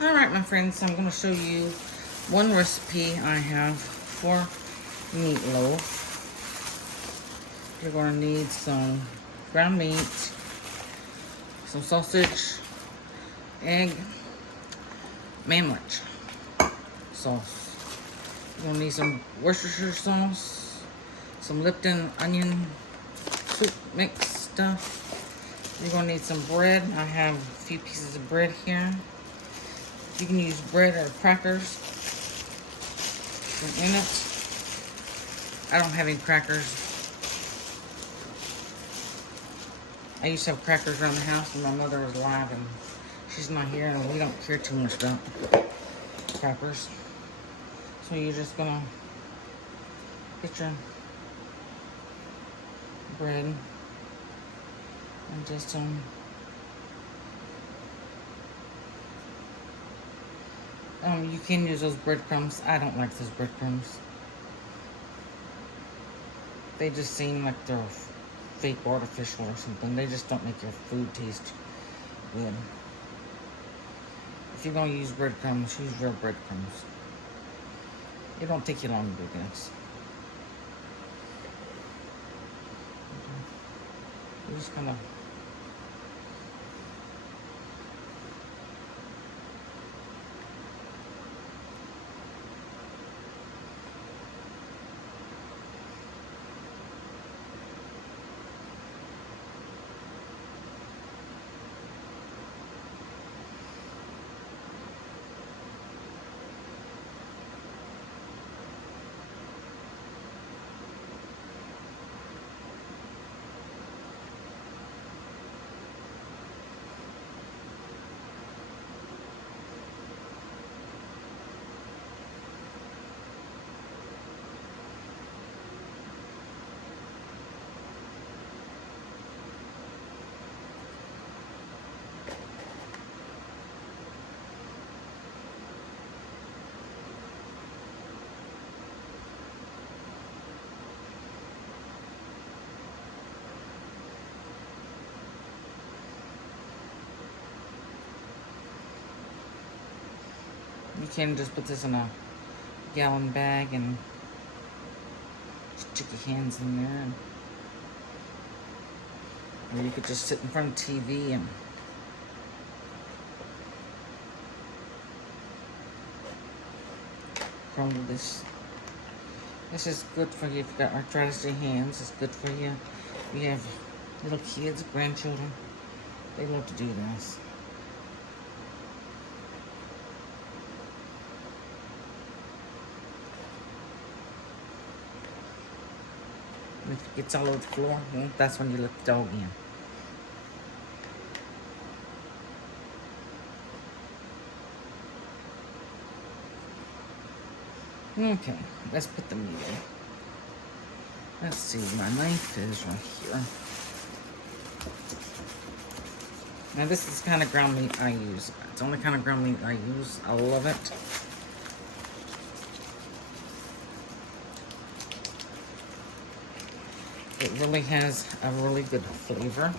Alright, my friends, I'm going to show you one recipe I have for meatloaf. You're going to need some ground meat, some sausage, egg, manwich sauce. You're going to need some Worcestershire sauce, some Lipton onion soup mix stuff. You're going to need some bread. I have a few pieces of bread here. You can use bread or crackers in it. I don't have any crackers. I used to have crackers around the house when my mother was alive, and she's not here, and we don't care too much about crackers. So you're just gonna get your bread and just you can use those breadcrumbs. I don't like those breadcrumbs. They just seem like they're fake artificial or something. They just don't make your food taste good. If you're going to use breadcrumbs, use real breadcrumbs. It don't take you long to do this. You're just gonna You can just put this in a gallon bag and stick your hands in there. Or you could just sit in front of TV and crumble this. This is good for you if you've got arthritis in your hands. It's good for you if you have little kids, grandchildren. They love to do this. And if it gets all over the floor, well, that's when you let the dog in. Okay, let's put the meat in. Let's see, my knife is right here. Now this is the kind of ground meat I use. It's the only kind of ground meat I use. I love it. It really has a really good flavor.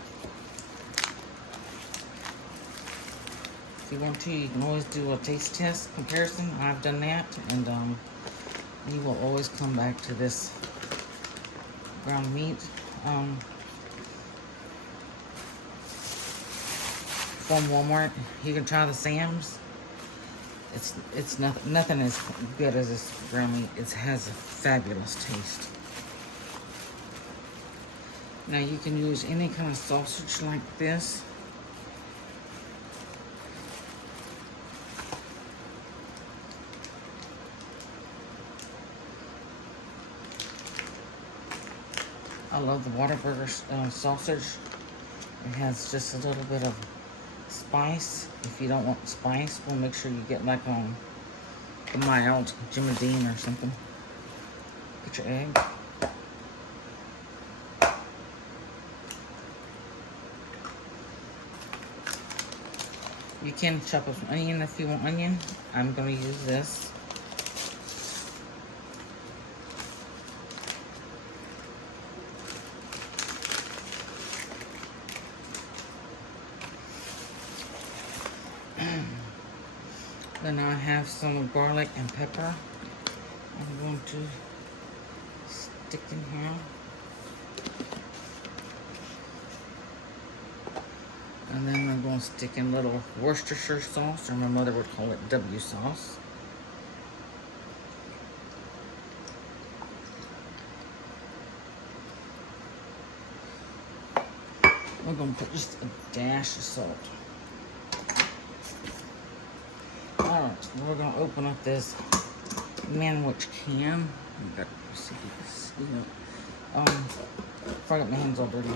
If you want to, you can always do a taste test comparison. I've done that, and you will always come back to this ground meat. From Walmart, you can try the Sam's. It's nothing as good as this ground meat. It has a fabulous taste. Now you can use any kind of sausage like this. I love the Whataburger sausage. It has just a little bit of spice. If you don't want spice, well, make sure you get like the mild Jimmy Dean or something. Get your egg. You can chop up some onion if you want onion. I'm going to use this. Then I have some garlic and pepper. I'm going to stick in here. And then I'm going to stick in little Worcestershire sauce, or my mother would call it W sauce. We're going to put just a dash of salt. Alright, we're going to open up this manwich can. See if you can see it. Before I got my hands all dirty.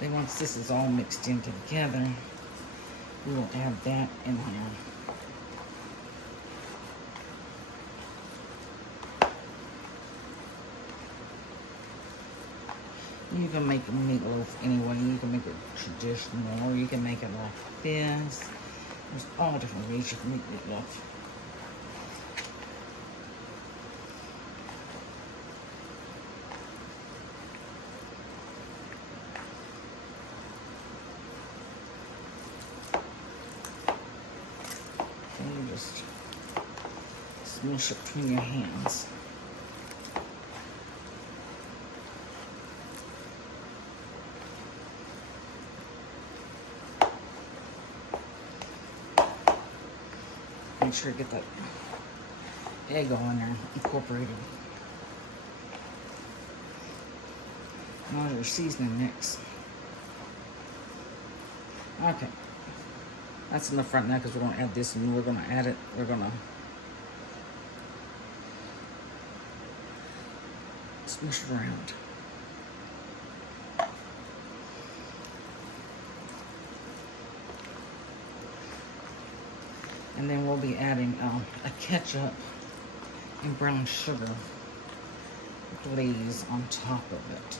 Then once this is all mixed in together, we will add that in here. You can make a meatloaf anyway. You can make it traditional, or you can make it like this. There's all different ways you can make meatloaf. And you just smush it between your hands. Make sure you get that egg all in there, incorporated. Now your seasoning mix. Okay. That's in the front now because we're going to add this, and we're going to add it. We're going to smush it around. And then we'll be adding a ketchup and brown sugar glaze on top of it.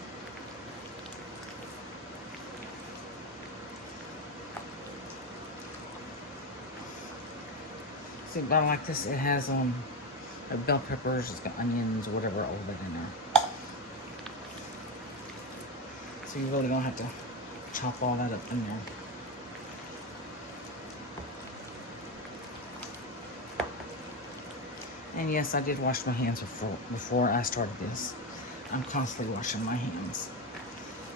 See, about like this, it has bell peppers, it's got onions, whatever, all of it in there. So you really don't have to chop all that up in there. And yes, I did wash my hands before I started this. I'm constantly washing my hands.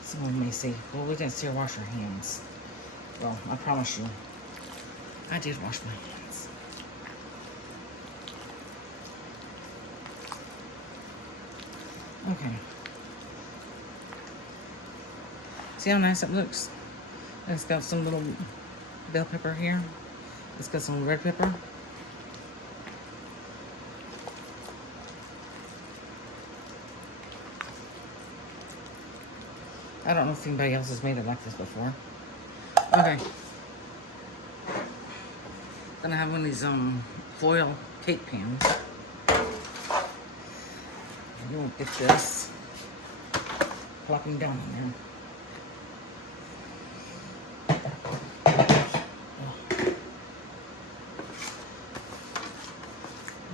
Someone may say, well, we didn't see her wash her hands. Well, I promise you, I did wash my hands. Okay. See how nice it looks? It's got some little bell pepper here. It's got some red pepper. I don't know if anybody else has made it like this before. Okay. Then I have one of these foil cake pans. You won't get this plopping down in there.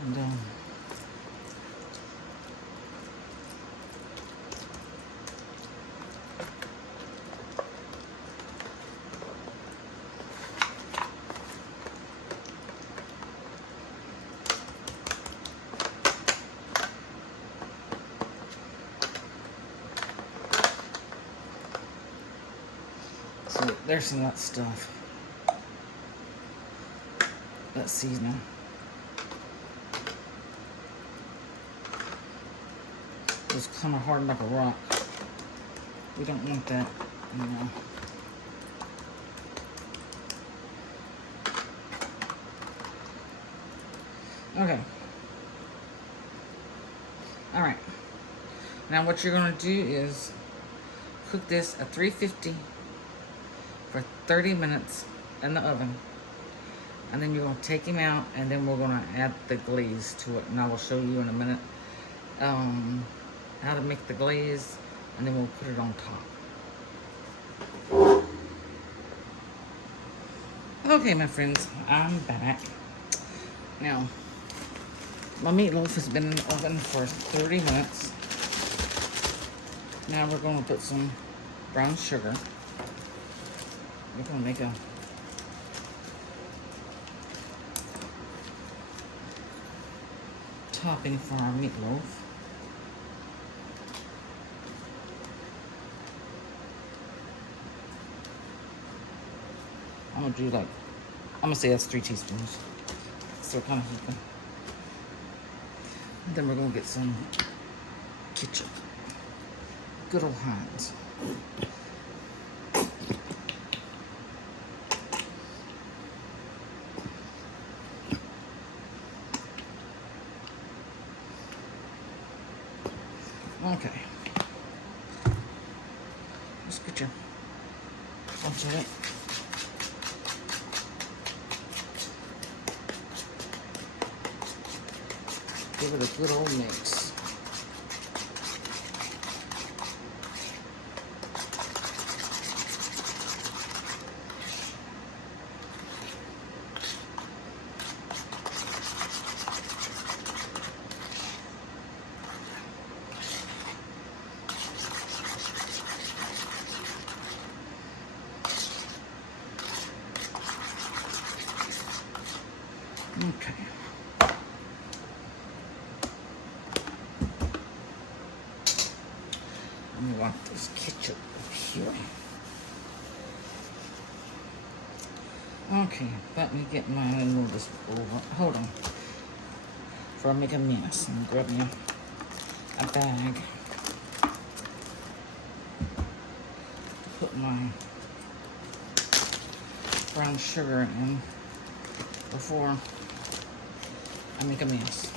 And so there's some of that stuff. That seasoning. It's kind of hard like a rock. We don't want that, you know. Okay. All right. Now what you're going to do is cook this at 350 for 30 minutes in the oven. And then you're going to take him out, and then we're going to add the glaze to it. And I will show you in a minute how to make the glaze, and then we'll put it on top. Okay, my friends, I'm back. Now, my meatloaf has been in the oven for 30 minutes. Now we're going to put some brown sugar. We're going to make a topping for our meatloaf. I'm going to do like, I'm going to say that's 3 teaspoons. So kind of heaping. Then we're going to get some ketchup. Good old Heinz. Okay. Let's get your onto it. Give it a good old mix. Okay. I want this ketchup here. Okay, let me get mine and move this over. Hold on. Before I make a mess, I'm gonna grab me a bag to put my brown sugar in before I make a mess.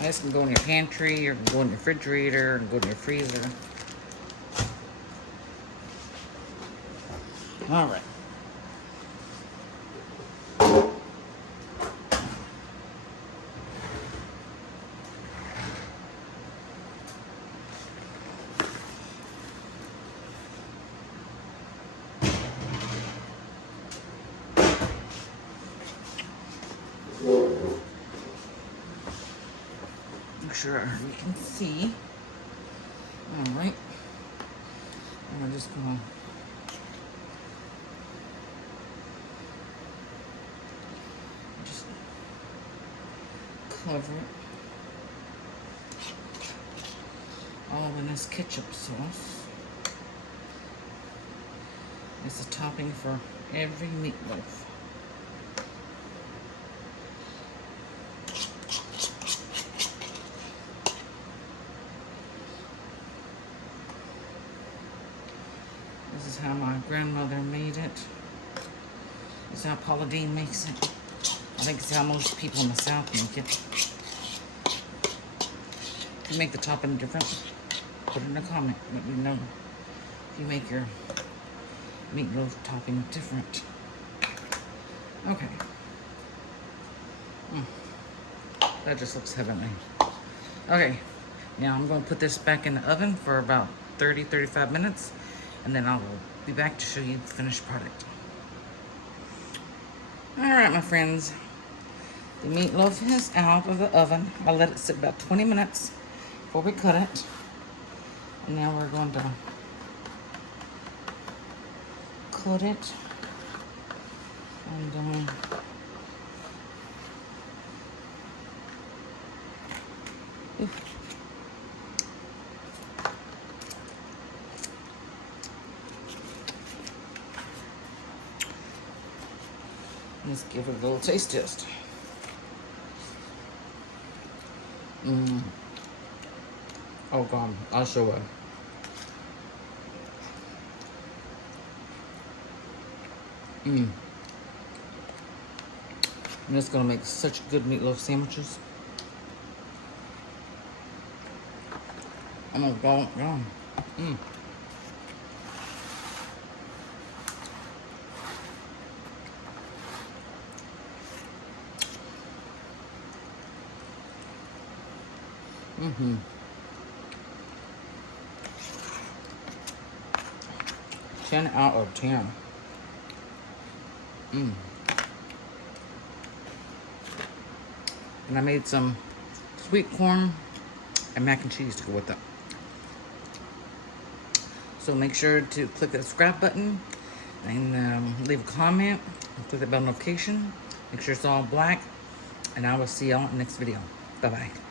This can go in your pantry, or can go in your refrigerator, and go in your freezer. All right. Make sure you can see. All right. And we're just gonna just cover it all in this ketchup sauce. It's a topping for every meatloaf. This is how my grandmother made it. This is how Paula Deen makes it. I think it's how most people in the South make it. If you make the topping different, put it in a comment. Let me know if you make your meatloaf topping different. Okay. That just looks heavenly. Okay, now I'm going to put this back in the oven for about 30-35 minutes, and then I'll be back to show you the finished product. All right, my friends, the meatloaf is out of the oven. I let it sit about 20 minutes before we cut it, and now we're going to cut it, and let's give it a little taste test. Oh God, I'll show it. And it's gonna make such good meatloaf sandwiches. Oh God, yeah. 10 out of 10. And I made some sweet corn and mac and cheese to go with it. So make sure to click that subscribe button and leave a comment. Click that bell notification. Make sure it's all black. And I will see y'all in the next video. Bye-bye.